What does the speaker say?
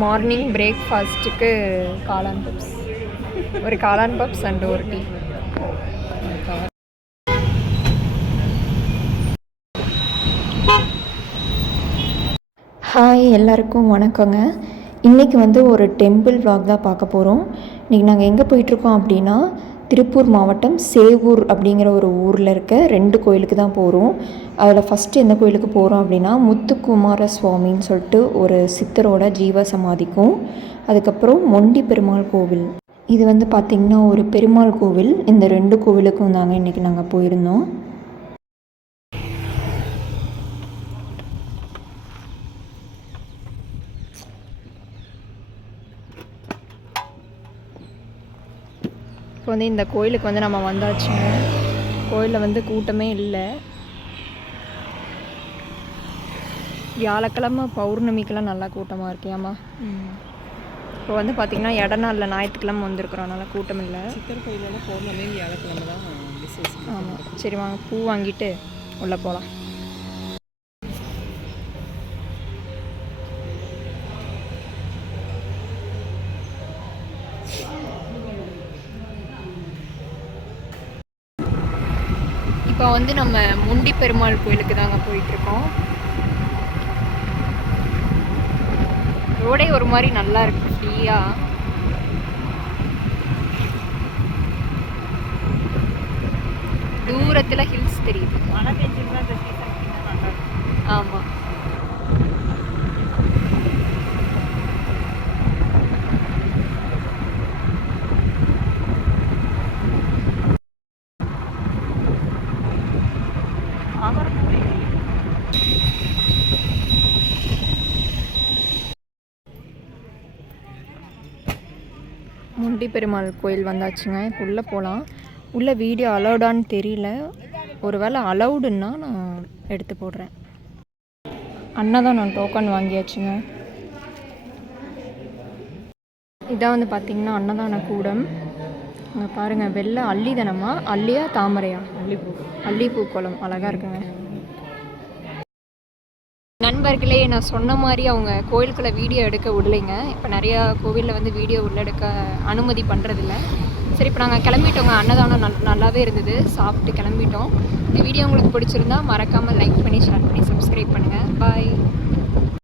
Morning பிரேக்ஃபாஸ்ட்டுக்கு காளான் puffs, ஒரு காளான் பப்ஸ் அண்ட் ஒரு டீ. ஹாய், எல்லாருக்கும் வணக்கங்க. இன்றைக்கி ஒரு டெம்பிள் விலாக் தான் பார்க்க போகிறோம். இன்றைக்கி நாங்கள் எங்கே போயிட்டுருக்கோம் அப்படின்னா, திருப்பூர் மாவட்டம் சேவூர் அப்படிங்கிற ஒரு ஊரில் இருக்க 2 கோயிலுக்கு தான் போகிறோம். அதில் ஃபஸ்ட்டு எந்த கோயிலுக்கு போகிறோம் அப்படின்னா, முத்துக்குமார சுவாமின்னு சொல்லிட்டு ஒரு சித்தரோட ஜீவ சமாதிக்கும், அதுக்கப்புறம் மொண்டி பெருமாள் கோவில். இது பார்த்திங்கன்னா ஒரு பெருமாள் கோவில். இந்த 2 கோவிலுக்கும் தாங்க இன்றைக்கி நாங்கள் போயிருந்தோம். இப்போ இந்த கோயிலுக்கு நம்ம வந்தாச்சுங்க. கோயிலில் கூட்டமே இல்லை. வியாழக்கிழமை பௌர்ணமிக்கெல்லாம் நல்லா கூட்டமாக இருக்கியாம்மா. இப்போ பார்த்திங்கன்னா இடநாளில் ஞாயிற்றுக்கிழமை வந்திருக்கிறோம், அதனால் கூட்டம் இல்லை. சித்தர் கோயிலெல்லாம் பௌர்ணமி வியாழக்கிழமை தான் விசேஷம். ஆமாம், சரி வாங்க பூ வாங்கிட்டு உள்ளே போகலாம். இப்போ நம்ம முண்டி பெருமாள் கோயிலுக்கு தாங்க போயிட்டுருக்கோம். ரோடே ஒரு மாதிரி நல்லா இருக்கு, ஃப்ரீயாக. தூரத்தில் ஹில்ஸ் தெரியுது. ஆமாம். முண்டி பெருமாள் கோயில் வந்தாச்சுங்க. இப்போ உள்ளே போகலாம். உள்ளே வீடியோ அலௌடான்னு தெரியல, ஒரு வேளை அலௌடுன்னா நான் எடுத்து போடுறேன். அண்ணாதான் நான் டோக்கன் வாங்கியாச்சுங்க. இதான் பார்த்திங்கன்னா அன்னதான கூடம். இங்கே பாருங்கள், வெள்ளை அல்லிதனமா, அல்லியா தாமரையா, அல்லிப்பூ கோலம் அழகாக இருக்குங்க. நண்பர்களே, நான் சொன்ன மாதிரி அவங்க கோயிலுக்குள்ளே வீடியோ எடுக்க விடலைங்க. இப்போ நிறையா கோவிலில் வீடியோ உள்ள எடுக்க அனுமதி பண்ணுறதில்ல. சரி, இப்போ நாங்கள் கிளம்பிட்டோங்க. அன்னதானம் நல்லாவே இருந்தது. சாப்பிட்டு கிளம்பிட்டோம். இந்த வீடியோ உங்களுக்கு பிடிச்சிருந்தா மறக்காமல் லைக் பண்ணி, ஷேர் பண்ணி, சப்ஸ்கிரைப் பண்ணுங்கள். பாய்.